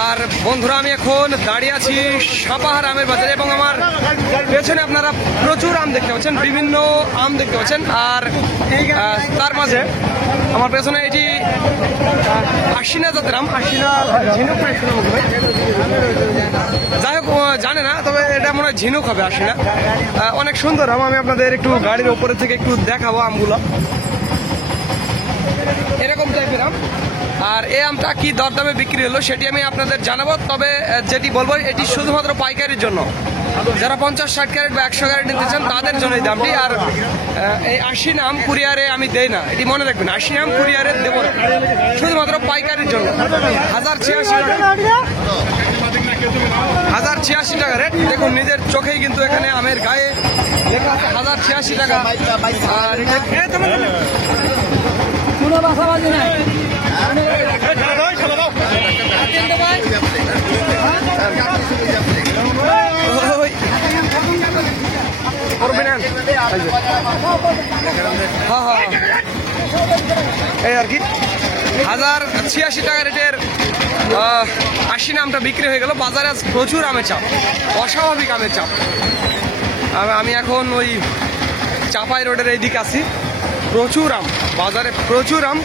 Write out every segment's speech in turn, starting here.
আর বন্ধুরা আমি এখন দাঁড়িয়ে আছি সাপাহার আমের বাজারে এবং আমার পেছনে আপনারা প্রচুর আম দেখতে পাচ্ছেন, বিভিন্ন আম দেখতে পাচ্ছেন। আর তার মাঝে আমার পেছনে এটি আশিনা জাতের আম, আশিনা ঝিনুক, যাই হোক জানে না, তবে এটা মনে হয় ঝিনুক হবে আশিনা। অনেক সুন্দর আম, আমি আপনাদের একটু গাড়ির ওপরে থেকে একটু দেখাবো আমগুলো, এরকম টাইপের আম। আর এই আমটা কি দরদামে বিক্রি হলো সেটি আমি আপনাদের জানাবো, তবে যেটি বলবো এটি শুধুমাত্র পাইকারির জন্য, যারা 50-60 ক্যারেট বা 100 ক্যারেট নিতে চান তাদের জন্য এই দামটি। আর এই 80 আম কুরিয়ারে আমি দেই না, এটি মনে রাখবেন, 80 আম কুরিয়ারে দেবো না, শুধুমাত্র পাইকারির জন্য। 1086 টাকা রেট। দেখুন নিজের চোখেই কিন্তু এখানে আমের গায়ে লেখা আছে 1086 টাকা। আর এই আর কি 1086 টাকা রেটের 80 আমটা বিক্রি হয়ে গেল। বাজারে আজ প্রচুর আমের চাপ, অস্বাভাবিক আমের চাপ। আমি এখন ওই চাপাই রোডের এই দিকে আছি, প্রচুর আম বাজারে, প্রচুর আম।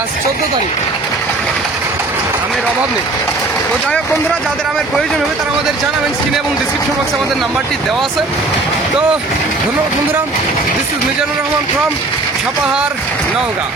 আজ 14 তারিখ, আমের অভাব নেই। তো যাই হোক বন্ধুরা, যাদের আমের প্রয়োজন হবে তারা আমাদের জানাবেন, স্ক্রিনে এবং ডিসক্রিপশন বক্সে আমাদের নাম্বারটি দেওয়া আছে। তো ধন্যবাদ বন্ধুরা, this is Mizanur Rahman from Sapahar, Naogaon.